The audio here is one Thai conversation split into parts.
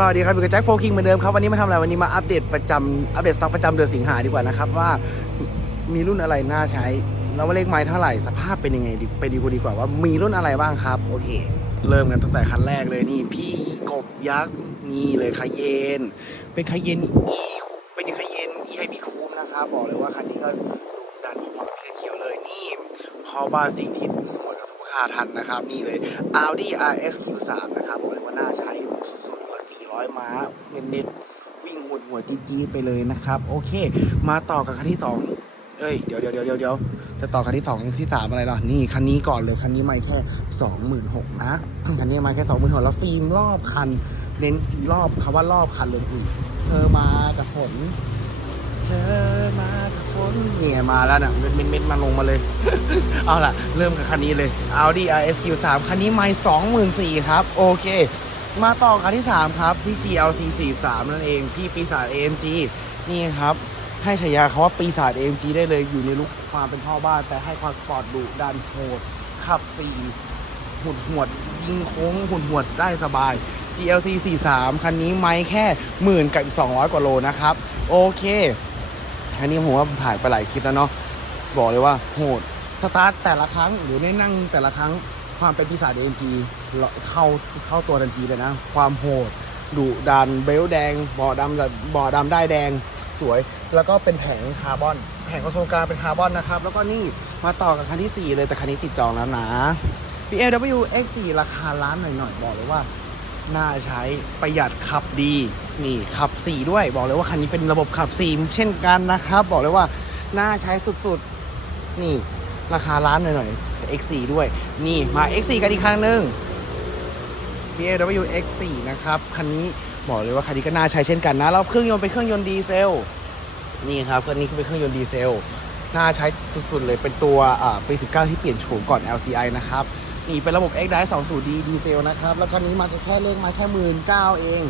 สวัสดีครับอยู่กับแจ็คโฟคิงเหมือนเดิมครับวันนี้มาทำอะไรวันนี้มาอัปเดตประจำอัปเดตสต็อกประจำเดือนสิงหาดีกว่านะครับว่ามีรุ่นอะไรน่าใช้ แล้วว่าเลขไม้เท่าไหร่สภาพเป็นยังไงดีไปดีกว่าดีกว่าว่ามีรุ่นอะไรบ้างครับโอเค เริ่มกันตั้งแต่คันแรกเลยนี่พี่กบยักษ์นี่เลยคาเยนเป็นคาเยนอีเป็นคาเยนอีไฮบีคูมนะครับบอกเลยว่าคันนี้ก็ดุดันพอๆกับเขียวเลยนี่พอบ้านติงทิศหมดกับสุขภาทันนะครับนี่เลย Audi RS Q3 นะครับบอกเลยว่าน่าใช้สุด ๆละ400ม้าเน็ตๆวิ่งหัวหัวจี๊ดๆไปเลยนะครับ โอเค มาต่อกับคันที่สองเอ้ยเดี๋ยวเดี๋ยวเดี๋ยวเดี๋ยวเดี๋ยวจะต่อคันที่สองที่สามอะไรล่ะนี่คันนี้ก่อนเลยคันนี้ไม่แค่สองหมื่นหกนะคันนี้มาแค่สองหมื่นหกแล้วฟิล์มรอบคัน เน้นรอบคำว่ารอบคันเลยพี่เธอมากับฝนเธอมากับฝนเนี่ยมาแล้วน่ะเม็ดเม็ดเม็ดมาลงมาเลย เอาล่ะ เริ่มกับคันนี้เลย Audi RS Q3 คันนี้ไม่สองหมื่นสี่ครับ โอเค มาต่อคันที่ 3 ครับพี่ GLC 43นั่นเอง พี่ปีศาจ AMG นี่ครับ ให้ฉายาเขาว่าปีศาจ AMG ได้เลยอยู่ในลุคความเป็นพ่อบ้าน แต่ให้ความสปอร์ตดุดันโหดขับ4หุดหวดยิงโค้งหุดหวดได้สบาย GLC 43 คันนี้ไม่แค่หมื่นกับอีก 200 กว่าโลนะครับ โอเค อันนี้ผมว่าถ่ายไปหลายคลิปแล้วเนาะบอกเลยว่าโหดสตาร์ทแต่ละครั้งหรือได้นั่งแต่ละครั้ง ความเป็นปีศาจเอ็นจีเข้าเข้าตัวทันทีเลยนะ ความโหดดุดันเบลต์แดงบาะดำบาะดำได้แดงสวย แล้วก็เป็นแผงคาร์บอน แผงคอนโซลกลางเป็นคาร์บอนนะครับ แล้วก็นี่มาต่อกับคันที่ 4 เลยแต่คันนี้ติดจองแล้วนะ BMW X4 ราคาล้านหน่อยๆ บอกเลยว่าน่าใช้ประหยัดขับดีนี่ขับ 4 ด้วย บอกเลยว่าคันนี้เป็นระบบขับ 4 เช่นกันนะครับ บอกเลยว่าน่าใช้สุดๆ นี่ราคาล้านหน่อยๆ X4 ด้วย นี่มา X4 กันอีกครั้งหนึ่ง BMW X4 นะครับ คันนี้บอกเลยว่าคันนี้ก็น่าใช้เช่นกันนะแล้วเครื่องยนต์เป็นเครื่องยนต์ดีเซล นี่ครับคันนี้เป็นเครื่องยนต์ดีเซล น่าใช้สุดๆ เลยเป็นตัวอ่าปี 19 ที่เปลี่ยนโฉมก่อน LCI นะครับ นี่เป็นระบบ X Drive 2สูตรดีดีเซลนะครับ แล้วก็นี้มาแค่เลขมาแค่หมื่นเก้าเอง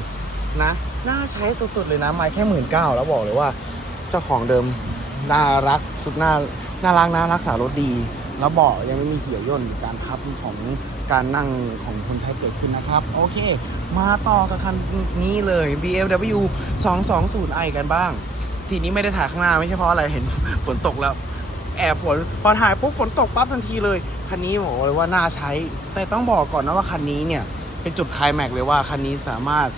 นะ น่าใช้สุดๆ เลยนะมาแค่หมื่นเก้าแล้วบอกเลยว่า เจ้าของเดิมน่ารักสุดน่าน่ารักนะรักษารถดี แล้วเบาะยังไม่มีเหี่ยวย่นการพับของการนั่งของคนใช้เกิดขึ้นนะครับ โอเค มาต่อกับคันนี้เลย BMW 220i กันบ้าง ทีนี้ไม่ได้ถ่ายข้างหน้าไม่ใช่เพราะอะไรเห็นฝนตกแล้ว แอบฝนพอถ่ายปุ๊บฝนตกปั๊บทันทีเลย คันนี้บอกเลยว่าน่าใช้ แต่ต้องบอกก่อนนะว่าคันนี้เนี่ย เป็นจุดไคลายแม็กเลยว่าคันนี้สามารถ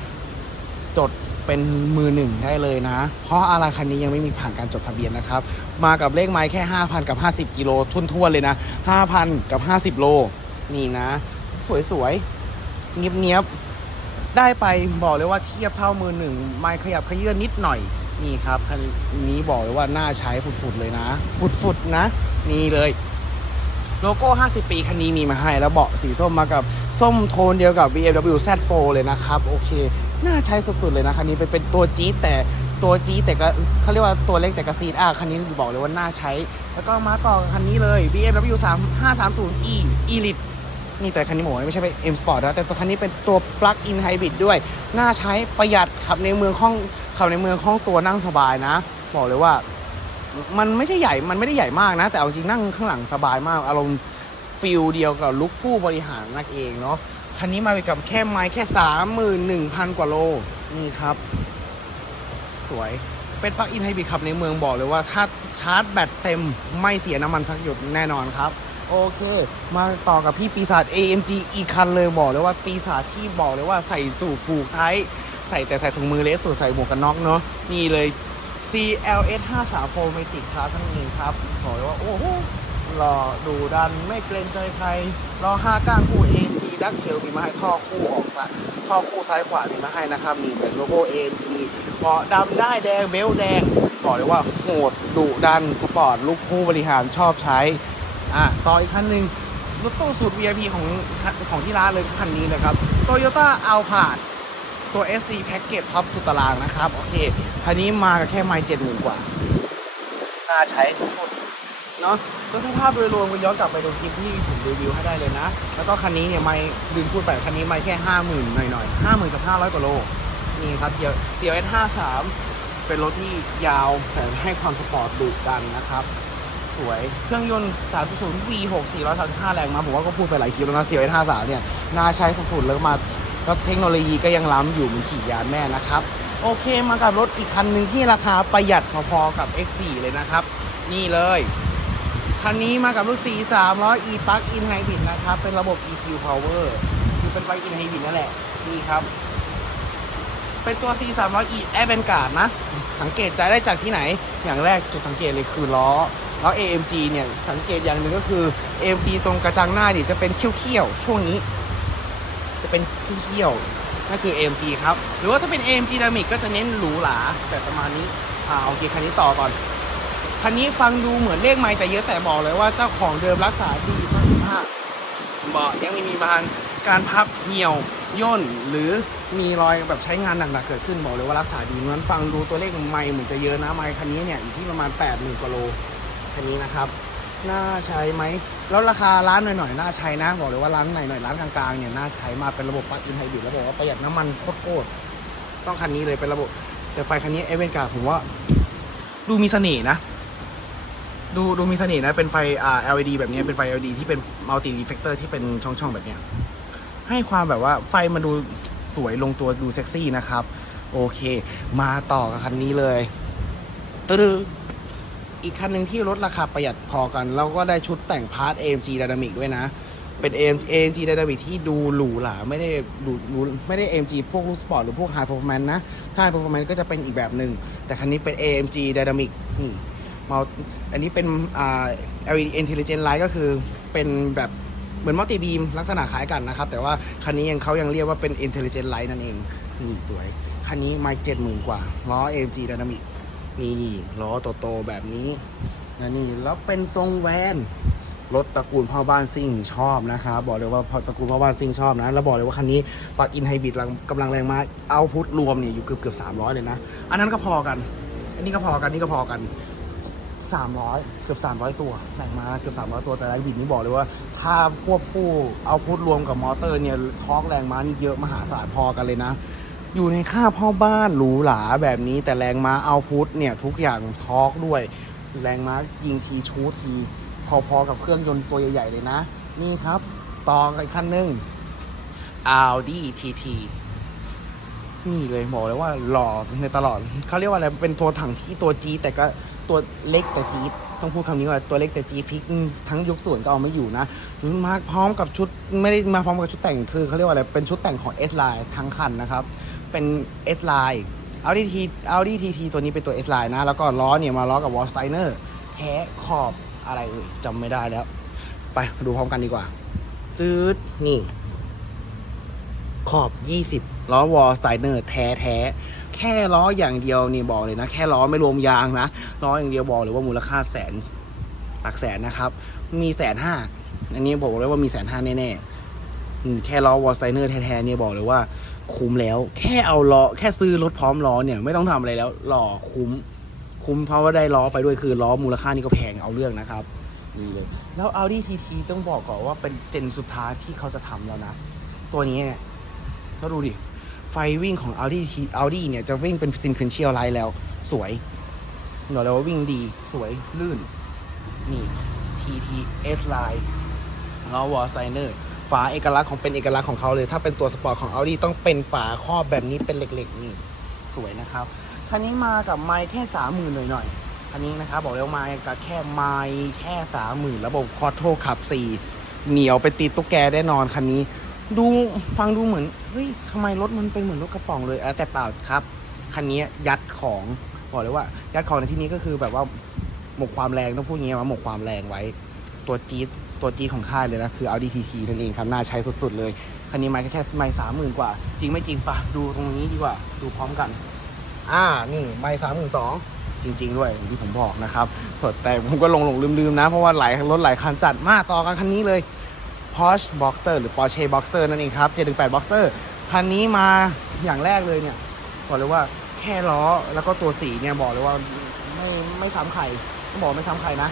จด เป็นมือหนึ่งได้เลยนะ เพราะอะไรคันนี้ยังไม่มีผ่านการจดทะเบียนนะครับ มากับเลขไม้แค่ 5,000 กับ 50 กิโลทุ่นๆเลยนะ 5,000 กับ 50 โล นี่นะ สวยๆเนียบๆได้ไปบอกเลยว่าเทียบเท่ามือหนึ่งไม้ขยับขยื่นนิดหน่อยนี่ครับคันนี้บอกเลยว่าน่าใช้ฝุดๆเลยนะฝุดๆนะ นี่เลย โลโก้ 50 ปีคันนี้มีมาให้ แล้วเบาะสีส้มมากับส้มโทนเดียวกับ BMW Z4 เลยนะครับ โอเค น่าใช้สุดๆเลยนะคันนี้เป็นเป็นตัวจี๊ดแต่ตัวจี๊ดแต่ก็เขาเรียกว่าตัวเล็กแต่กระซีดอะคันนี้บอกเลยว่าน่าใช้ แล้วก็มาต่อกับคันนี้เลย BMW 3 530e Elite นี่แต่คันนี้ผมวไม่ใช่เป็น M Sport นะแต่ตัวคันนี้เป็นตัว Plug-in Hybrid ด้วย น่าใช้ประหยัดขับในเมืองคล่องขับในเมืองคล่องตัวนั่งสบายนะ บอกเลยว่า มันไม่ใช่ใหญ่มันไม่ได้ใหญ่มากนะ แต่เอาจริงนั่งข้างหลังสบายมาก อารมณ์ฟิลเดียวกับลุกผู้บริหารนักเองเนาะคันนี้มากับแค่ไม้แค่สามหมื่นหนึ่งพันกว่าโลนี่ครับ สวยเป็นปลั๊กอินไฮบริดขับในเมืองบอกเลยว่าถ้าชาร์จแบตเต็มไม่เสียน้ำมันสักหยดแน่นอนครับ โอเค มาต่อกับพี่ปีศาจ AMG อีกคันเลยบอกเลยว่าปีศาจที่บอกเลยว่าใส่สูทผูกไทยใส่แต่ใส่ถุงมือเลสสูทใส่หมวกกันน็อกเนาะนี่เลย CLS 53 4 Matic ครับทั้งเองครับบอกเลยว่า โอ้โหหลอดูดันไม่เกรงใจใคร รอ5ก้านคู่ AMG ดักเทลมีมาให้ท่อคู่ออกซ้ายท่อคู่ซ้ายขวามีมาให้นะครับ มีแบบโลโก้ AMG เบาะดำได้แดงเบลต์แดงบอกเลยว่าโหดดุดันสปอร์ตลูกผู้บริหารชอบใช้อะต่ออีกคันหนึ่งรถตู้สูตร VIP ของของที่ร้านเลยคันนี้นะครับ Toyota Alphard ตัว SC Package ท็อปสุดตารางนะครับ โอเคคันนี้มากับแค่ไมล์เจ็ดหมื่นกว่า น่าใช้สุดๆเนาะก็สภาพโดยรวมก็ย้อนกลับไปดูคลิปที่ผมรีวิวให้ได้เลยนะ แล้วก็คันนี้เนี่ยไม่ลืมพูดไปคันนี้ไม่แค่ห้าหมื่นหน่อยๆห้าหมื่นกับห้าร้อยกว่าโลนี่ครับเจียวเซียวเอสห้าสามเป็นรถที่ยาวแต่ให้ความสปอร์ตดุดันนะครับ สวยเครื่องยนต์ 3.0 V6 435 แรงมาผมว่าก็พูดไปหลายคลิปแล้วนะเซียวเอสห้าสามเนี่ยน่าใช้สุดๆแล้วมา แล้วเทคโนโลยีก็ยังล้ำอยู่เหมือนขี่ยานแม่นะครับ โอเคมากับรถอีกคันหนึ่งที่ราคาประหยัดพอๆกับ X4 เลยนะครับ นี่เลยคันนี้มากับรุ่น C 3 0 0 E Plug In Hybrid นะครับ เป็นระบบ ECU Power คือเป็น Plug In Hybrid นั่นแหละ นี่ครับ เป็นตัว C 3 0 0 E a v a n g a r d นะ สังเกตใจได้จากที่ไหน อย่างแรกจุดสังเกตเลยคือล้อ แล้ว AMG เนี่ย สังเกตอย่างหนึ่งก็คือ AMG ตรงกระจังหน้าเนี่ยจะเป็นเขี้ยวๆ ช่วงนี้ จะเป็นที่เขี้ยวนั่นคือ AMG ครับ หรือว่าถ้าเป็น AMG Dynamic ก็จะเน้นหรูหราแบบประมาณนี้อ่าโอเคคันนี้ต่อก่อนคันนี้ฟังดูเหมือนเลขไม้จะเยอะแต่บอกเลยว่าเจ้าของเดิมรักษาดีมากๆเบาะยังไม่มีบานการพับเหี่ยวย่นหรือมีรอยแบบใช้งานหนักๆเกิดขึ้นบอกเลยว่ารักษาดีนั้นฟังดูตัวเลขไม้เหมือนจะเยอะนะไม้คันนี้เนี่ยอยู่ที่ประมาณ8ปดหมื่นกว่าโลคันนี้นะครับน่าใช้ไหม แล้วราคาร้านหน่อยๆน่าใช้นะ บอกเลยว่าร้านไหนหน่อยร้านกลางๆเนี่ยน่าใช้มากเป็นระบบปลั๊กอินไฮบริดแล้วบอกว่าประหยัดน้ำมันโคตรๆต้องคันนี้เลยเป็นระบบ แต่ไฟคันนี้เอเวนการ์ผมว่า ดูมีเสน่ห์นะ ดูดูมีเสน่ห์นะ เป็นไฟอ่า LED แบบนี้เป็นไฟ LED ที่เป็นมัลติรีเฟกเตอร์ที่เป็นช่องๆแบบเนี้ยให้ความแบบว่าไฟมันดูสวยลงตัวดูเซ็กซี่นะครับ โอเค มาต่อกับคันนี้เลยตึ๊ด อีกคันหนึ่งที่ลดราคาประหยัดพอกัน แล้วก็ได้ชุดแต่งพาร์ท AMG Dynamic ด้วยนะ เป็น AM AMG Dynamic ที่ดูหรูหราไม่ได้ดูดูไม่ได้ AMG พวกลูกสปอร์ตหรือพวก High Performance นะ ถ้า High Performance ก็จะเป็นอีกแบบหนึ่ง แต่คันนี้เป็น AMG Dynamic นี่มาอันนี้เป็นอ่า LED Intelligent Light ก็คือเป็นแบบเหมือนมัลติบีมลักษณะคล้ายกันนะครับ แต่ว่าคันนี้ยังเขายังเรียกว่าเป็น Intelligent Light นั่นเอง นี่สวย คันนี้ไม่เจ็ดหมื่นกว่าล้อ AMG Dynamic นี่ล้อโตๆแบบนี้นะนี่แล้วเป็นทรงแวนรถตระกูลพ่อบ้านซิ่งชอบนะครับบอกเลยว่าตระกูลพ่อบ้านซิ่งชอบนะ แล้วบอกเลยว่าคันนี้ปลั๊กอินไฮบริดกำลังแรงมาเอาพุทรวมเนี่ยอยู่เกือบเกือบสามร้อยเลยนะ อันนั้นก็พอกัน อันนี้ก็พอกันนี่ก็พอกันสามร้อยเกือบสามร้อยตัวแรงมาเกือบสามร้อยตัวแต่แรงบิดนี่บอกเลยว่า ถ้าควบคู่เอาพุทรวมกับมอเตอร์เนี่ยทอร์กแรงม้านี่เยอะมหาศาลพอกันเลยนะ อยู่ในค่าพ่อบ้านหรูหราแบบนี้ แต่แรงม้าเอาพุทเนี่ยทุกอย่างทอร์กด้วย แรงม้ายิงทีชูทีพอๆกับเครื่องยนต์ตัวใหญ่ๆเลยนะ นี่ครับต่อกันอีกคันหนึ่ง Audi TT นี่เลยบอกเลยว่าหล่อในตลอด เขาเรียกว่าอะไร เป็นตัวถังที่ตัวจีแต่ก็ตัวเล็กแต่จีต้องพูดคำนี้ว่าตัวเล็กแต่จีพิกทั้งยกส่วนก็เอาไม่อยู่นะมาพร้อมกับชุดไม่ได้มาพร้อมกับชุดแต่งคือเขาเรียกว่าอะไรเป็นชุดแต่งของ S Line ทั้งคันนะครับ เป็น S Line Audi T Audi TT ตัวนี้เป็นตัว S Line นะ แล้วก็ล้อเนี่ยมาล้อกับ w a l s t e i n e r แท้ขอบอะไรเอ่ยจำไม่ได้แล้ว ไปดูพร้อมกันดีกว่าตืดนี่ ขอบ 20 ล้อวอลสไตเนอร์แท้แท้แค่ล้ออย่างเดียวนี่บอกเลยนะ แค่ล้อไม่รวมยางนะ ล้ออย่างเดียวบอกเลยว่ามูลค่าแสนหลักแสนนะครับ มีแสนห้าอันนี้บอกเลยว่ามีแสนห้าแน่ๆ แค่ล้อวอลไตเนอร์แท้ๆเนี่ยบอกเลยว่า คุ้มแล้ว แค่เอาล้อแค่ซื้อรถพร้อมล้อเนี่ยไม่ต้องทำอะไรแล้วหล่อคุ้ม คุ้มเพราะว่าได้ล้อไปด้วยคือล้อมูลค่านี่ก็แพงเอาเรื่องนะครับนี่เลย แล้ว Audi TT ต้องบอกก่อนว่าเป็นเจนสุดท้ายที่เขาจะทำแล้วนะ ตัวนี้เนี่ยแล้ดูดิไฟวิ่งของ Audi T Audi เนี่ยจะวิ่งเป็น sequential light แล้ว สวยบอกเลยว่าวิ่งดีสวยลื่น นี่ TT S Line ล้อวอลไตเนอร์ ฝาเอกลักษณ์ของเป็นเอกลักษณ์ของเขาเลย ถ้าเป็นตัวสปอร์ตของ Audi ต้องเป็นฝาครอบแบบนี้เป็นเหล็กๆนี่สวยนะครับคันนี้มากับไม้แค่สามหมื่นหน่อยๆคันนี้นะครับบอกเลยว่าไม้กับแค่ไม้แค่สามหมื่นระบบคอร์โทขับสี่เหนียวไปติดตุ๊กแกแน่นอนคันนี้ดูฟังดูเหมือนเฮ้ยทำไมรถมันเป็นเหมือนรถกระป๋องเลยเออแต่เปล่าครับคันนี้ยัดของบอกเลยว่า ยัดของในที่นี้ก็คือแบบว่าหมกความแรงต้องพูดงี้ว่าหมกความแรงไว้ ตัวจี๊ด ตัวจีของค่ายเลยนะ คือ Audi TT นั่นเองครับ น่าใช้สุด ๆ เลย คันนี้ไม้แค่ไม้สามหมื่นกว่า จริงไม่จริงปะดูตรงนี้ดีกว่า ดูพร้อมกัน อ่า นี่ไม่สามหมื่นสองจริง ๆ ด้วยอย่างที่ผมบอกนะครับแต่ผมก็หลงหลงลืมลืม ๆ นะ เพราะว่าหลายรถหลายคันจัดมากต่อกันคันนี้เลย Porsche Boxster หรือ Porsche Boxster นั่นเองครับ718 Boxster คันนี้มาอย่างแรกเลยเนี่ยบอกเลยว่าแค่ล้อแล้วก็ตัวสีเนี่ยบอกเลยว่าไม่ไม่ซ้ำใครต้องบอกไม่ซ้ำใครนะ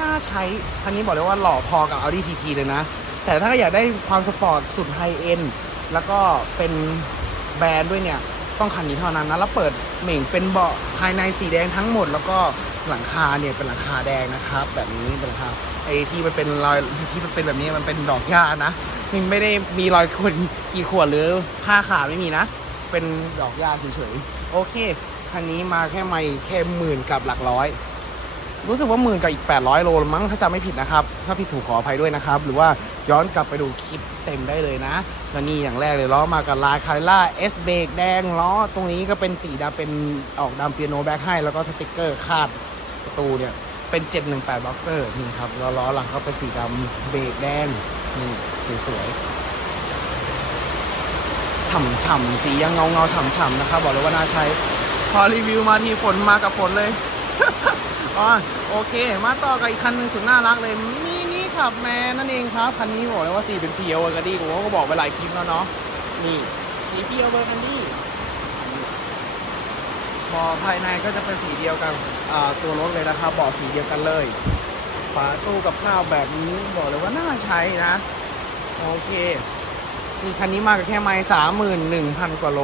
น่าใช้คันนี้บอกเลยว่าหล่อพอกับ Audi TT เลยนะ แต่ถ้าอยากได้ความสปอร์ตสุดไฮเอ็นแล้วก็เป็นแบรนด์ด้วยเนี่ย ต้องคันนี้เท่านั้นนะ แล้วเปิดเหม่งเป็นเบาะภายในสีแดงทั้งหมด แล้วก็หลังคาเนี่ยเป็นหลังคาแดงนะครับ แบบนี้เป็นหลังคาไอ้ที่มันเป็นรอยที่มันเป็นแบบนี้มันเป็นดอกหญ้านะมันไม่ได้มีรอยคนขีดข่วนหรือผ้าขาดไม่มีนะ เป็นดอกหญ้าเฉยๆโอเคคันนี้มาแค่ไม่แค่หมื่นกับหลักร้อย รู้สึกว่าหมื่นกับอีก 800 โลมั้งถ้าจำไม่ผิดนะครับ ถ้าผิดถูกขออภัยด้วยนะครับ หรือว่าย้อนกลับไปดูคลิปเต็มได้เลยนะแล้วนี่อย่างแรกเลยล้อมากับลายคาร่าเอสเบรกแดงล้อตรงนี้ก็เป็นสีดำเป็นออกดำเปียโนแบ็คให้ แล้วก็สติกเกอร์คาดประตูเนี่ยเป็น 718 Boxer นี่ครับแล้วล้อหลังก็เป็นสีดำเบรกแดงนี่สวยๆฉ่ำๆสียังเงาเงาฉ่ำๆนะครับ บอกเลยว่าน่าใช้ พอรีวิวมาทีฝนมากับฝนเลย อ๋อโอเค มาต่อกับอีกคันหนึ่งสุดน่ารักเลยมินิขับแมนนั่นเองครับ คันนี้บอกเลยว่าสีเป็นเพียวเวอร์กันดี้ผมก็บอกไปหลายคลิปแล้วเนาะนี่สีเพียวเวอร์กันดี้พอภายในก็จะเป็นสีเดียวกันตัวรถเลยนะครับเบาสีเดียวกันเลยฝาตู้กับข้าวแบบนี้บอกเลยว่าน่าใช้นะ โอเคนี่คันนี้มากับแค่ไม้สามหมื่นหนึ่งพันกว่าโล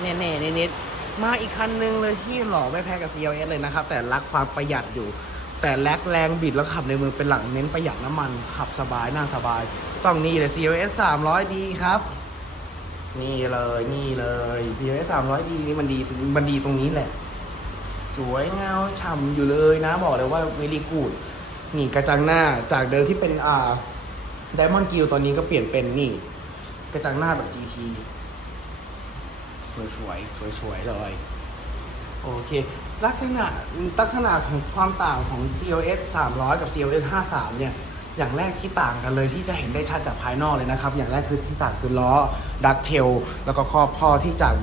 เน่ๆนิดๆ มาอีกคันหนึงเลยที่หล่อไม่แพ้กับ CLS เลยนะครับ แต่รักความประหยัดอยู่ แต่แลกแรงบิดแล้วขับในเมืองเป็นหลักเน้นประหยัดน้ำมัน ขับสบายนั่งสบาย ต้องนี่เลย CLS 300ดีครับ นี่เลยนี่เลย CLS 300ดีนี่มันดีมันดีตรงนี้แหละ สวยเงาฉ่ำอยู่เลยนะบอกเลยว่าเวลีกูดนี่กระจังหน้าจากเดิมที่เป็นอ่า Diamond Gill ตอนนี้ก็เปลี่ยนเป็นนี่ กระจังหน้าแบบ GT สวยๆสวยๆเลยโอเค ลักษณะลักษณะของความต่างของ CLS 300 กับ CLS 53 เนี่ย อย่างแรกที่ต่างกันเลยที่จะเห็นได้ชัดจากภายนอกเลยนะครับ อย่างแรกคือที่ต่างคือล้อดักเทลแล้วก็ครอบท่อที่จาก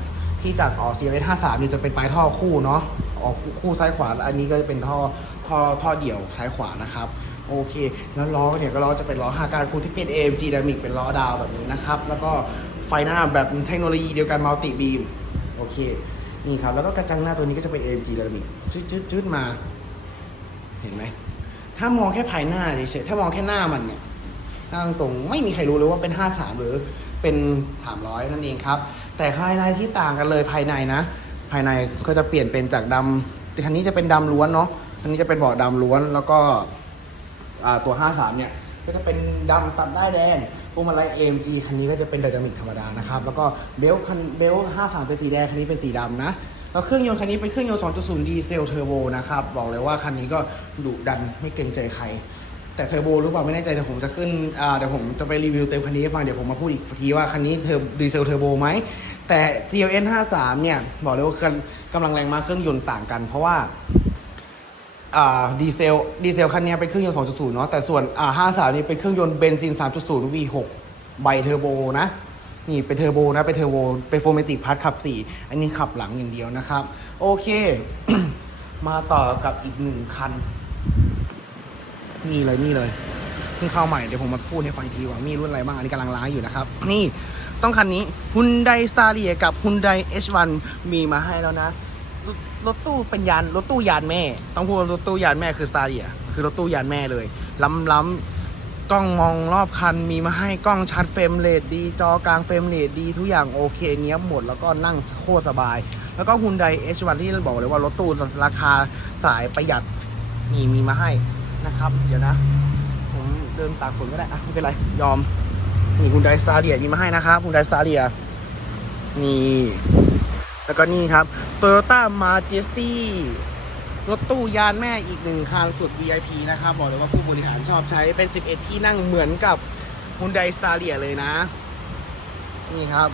ที่จากออก CLS 53 เนี่ยจะเป็นปลายท่อคู่เนาะออกคู่ซ้ายขวา อันนี้ก็จะเป็นท่อท่อท่อเดี่ยวซ้ายขวานะครับ โอเค แล้วล้อเนี่ยก็ล้อจะเป็นล้อฮาการคูที่เป็น AMG Dynamic เป็นล้อดาวแบบนี้นะครับ แล้วก็ ฟหน้าแบบเทคโนโลยีเดียวกันมัลติบีมโอเค นี่ครับ แล้วก็กระจังหน้าตัวนี้ก็จะเป็น AMG Dynamic จุดๆมา เห็นไหม ถ้ามองแค่ภายหน้าเฉยๆถ้ามองแค่หน้ามันเนี่ยหน้าตรงไม่มีใครรู้เลยว่าเป็น 53 หรือเป็น 300 นั่นเองครับ แต่ภายในที่ต่างกันเลยภายในนะ ภายในก็จะเปลี่ยนเป็นจากดำคันนี้จะเป็นดำล้วนเนาะคันนี้จะเป็นเบาะดำล้วนแล้วก็ตัว 53 เนี่ย ก็จะเป็นดำตัดได้แดงพวงมาลัย AMG คันนี้ก็จะเป็นไดนามิกธรรมดานะครับ แล้วก็เบลคันเบล53 เป็นสีแดง คันนี้เป็นสีดำนะ แล้วเครื่องยนต์คันนี้เป็นเครื่องยนต์ 2.0 ดีเซลเทอร์โบนะครับ บอกเลยว่าคันนี้ก็ดุดันไม่เกรงใจใคร แต่เทอร์โบรือเปล่าไม่แน่ใจเดี๋ยวผมจะขึ้นอ่าเดี๋ยวผมจะไปรีวิวเต็มคันนี้ให้ฟังเดี๋ยวผมมาพูดอีกทีว่าคันนี้เทอร์ดีเซลเทอร์โบไหมแต่ GLN 53เนี่ยบอกเลยว่ากำลังแรงมาเครื่องยนต์ต่างกัน เพราะว่า ดีเซลดีเซลคันนี้เป็นเครื่องยนต์ 2.0 เนาะแต่ส่วนอ่า53 นี่เป็นเครื่องยนต์เบนซิน 3.0 V6 ไบเทอร์โบนะนี่เป็นเทอร์โบนะเป็นเทอร์โบเป็นโฟเมติกพัดขับ 4 อันนี้ขับหลังอย่างเดียวนะครับ โอเค มาต่อกับอีกหนึ่งคัน นี่เลยนี่เลยเพิ่งเข้าใหม่เดี๋ยวผมมาพูดให้ฟังอีกทีว่ามีรุ่นอะไรบ้างอันนี้กำลังล้างอยู่นะครับ นี่ต้องคันนี้ Hyundai Staria กับ Hyundai H1 มีมาให้แล้วนะ รถตู้เป็นยานรถตู้ยานแม่ ต้องพูดว่ารถตู้ยานแม่คือ Stadia คือรถตู้ยานแม่เลย ล้ำล้ำกล้องมองรอบคันมีมาให้กล้องชัดเฟรมเรทดี จอกลางเฟรมเรทดี ทุกอย่างโอเคเนี้ยบหมดแล้วก็นั่งโคตรสบาย แล้วก็ Hyundai H1 ที่บอกเลยว่ารถตู้ราคาสายประหยัดนี่มีมาให้นะครับ เดี๋ยวนะ ผมเดินตากฝนก็ได้อะไม่เป็นไร ยอมนี่ Hyundai Stadia มีมาให้นะครับ Hyundai Stadia นี่ แล้วก็นี่ครับ Toyota Majesty รถตู้ยานแม่อีกหนึ่งคันสุด VIP นะครับ บอกเลยว่าผู้บริหารชอบใช้เป็น 11 ที่นั่งเหมือนกับ Hyundai Staria เลยนะ นี่ครับ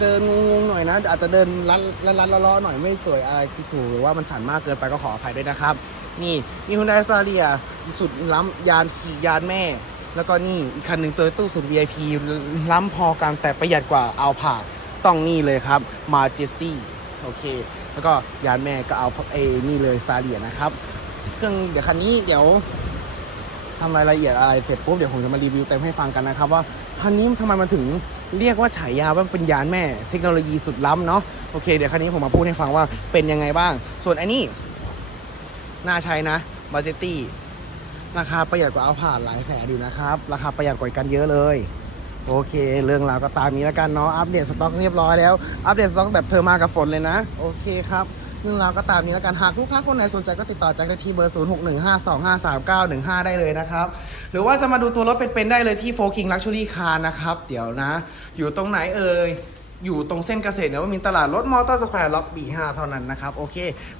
เดินงงๆหน่อยนะ อาจจะเดินลัดลัดลัดล้อๆหน่อยไม่สวยอะไรที่ถูกหรือว่ามันสั่นมากเกินไปก็ขออภัยด้วยนะครับ นี่มี Hyundai Staria สุดล้ำยานขี่ยานแม่ แล้วก็นี่อีกคันหนึ่งตัวตู้สุด VIP ล้ำพอกันแต่ประหยัดกว่าเอาผา ต้องนี่เลยครับ Majesty โอเค แล้วก็ยานแม่ก็เอาเอนี่เลย Staria นะครับ เครื่องเดี๋ยวคันนี้เดี๋ยวทำรายละเอียดอะไรเสร็จปุ๊บเดี๋ยวผมจะมารีวิวเต็มให้ฟังกันนะครับ ว่าคันนี้ทำไมมันถึงเรียกว่าฉายาว่าเป็นยานแม่ เทคโนโลยีสุดล้ำเนาะโอเค เดี๋ยวคันนี้ผมมาพูดให้ฟังว่าเป็นยังไงบ้าง ส่วนไอ้นี่น่าใช้นะ b a เจตี้ราคาประหยัดกว่าเอาผ่านหลายแสนอยู่นะครับ ราคาประหยัดกว่ากันเยอะเลย โอเค เรื่องราวก็ตามนี้แล้วกันเนาะอัปเดตสต็อกเรียบร้อยแล้ว อัปเดตสต็อกแบบเธอมากับฝนเลยนะ โอเคครับเรื่องราวก็ตามนี้แล้วกัน หากลูกค้าคนไหนสนใจก็ติดต่อแจ็คได้ที่เบอร์ 0 6 1 5 2 5 3 9 1 5 ได้เลยนะครับ หรือว่าจะมาดูตัวรถเป็นๆได้เลยที่โฟคิงลักชัวรี่คาร์นะครับ เดี๋ยวนะ อยู่ตรงไหนเอ่ย อยู่ตรงเส้นเกษตรเนี่ยว่ามีตลาดรถมอเตอร์สแควร์ล็อกบี5เท่านั้นนะครับ โอเค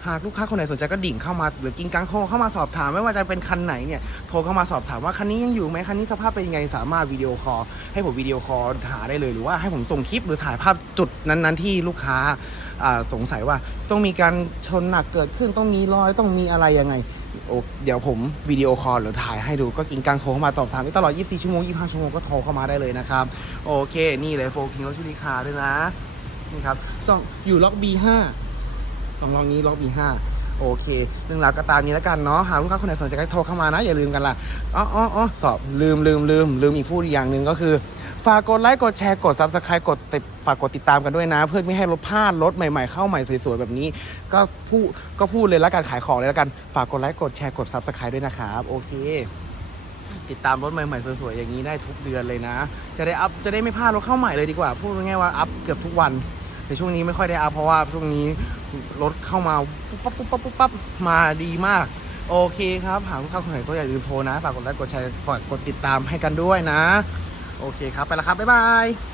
หากลูกค้าคนไหนสนใจก็ดิ่งเข้ามา หรือกินกังโทรเข้ามาสอบถาม ไม่ว่าจะเป็นคันไหนเนี่ยโทรเข้ามาสอบถามว่าคันนี้ยังอยู่ไหมคันนี้สภาพเป็นยังไงสามารถวิดีโอคอลให้ผมวิดีโอคอลหาได้เลยหรือว่าให้ผมส่งคลิปหรือถ่ายภาพจุดนั้นๆ ที่ลูกค้าสงสัยว่าต้องมีการชนหนักเกิดขึ้นต้องมีรอยต้องมีอะไรยังไง เดี๋ยวผมวิดีโอคอลหรือถ่ายให้ดูก็กินกังโทรเข้ามาสอบถามได้ตลอด 24 ชั่วโมง 25 ชั่วโมงก็โทรเข้ามาได้เลยนะครับ โอเค นี่เลยโฟคิงรถชุลีคาด้วยนะ นี่ครับสองอยู่ล็อก B5 สองลอกนี้ล็อก B5 โอเคเรื่องราวก็ตามนี้แล้วกันเนาะ หากลูกค้าคนไหนสนใจก็โทรเข้ามานะ อย่าลืมกันละอ๋ออ๋อสอบลืมลืมลืมลืมอีกพูดอย่างหนึ่งก็คือ ฝากกดไลค์ กดแชร์ กด Subscribe กดติดฝากกดติดตามกันด้วยนะ เพื่อไม่ให้รถพลาดรถใหม่ๆ เข้าใหม่สวยๆ แบบนี้ ก็พูดก็พูดเลยแล้วกันขายของเลยแล้วกัน ฝากกดไลค์ กดแชร์ กด Subscribe ด้วยนะครับ โอเค ติดตามรถใหม่ๆ สวยๆ อย่างนี้ได้ทุกเดือนเลยนะ จะได้อัพ จะได้ไม่พลาดรถเข้าใหม่เลยดีกว่า พูดง่ายๆว่าอัพเกือบทุกวัน แต่ช่วงนี้ไม่ค่อยได้อัพเพราะว่าช่วงนี้รถเข้ามาปุ๊บปั๊บปุ๊บปั๊บปุ๊บปั๊บมาดีมากโอเคครับ หากลูกค้าคนไหนก็อย่าลืมโทรนะ ฝากกดไลค์ กดแชร์ ฝากกดติดตามให้กันด้วยนะ โอเคครับ ไปแล้วครับ บ๊ายบาย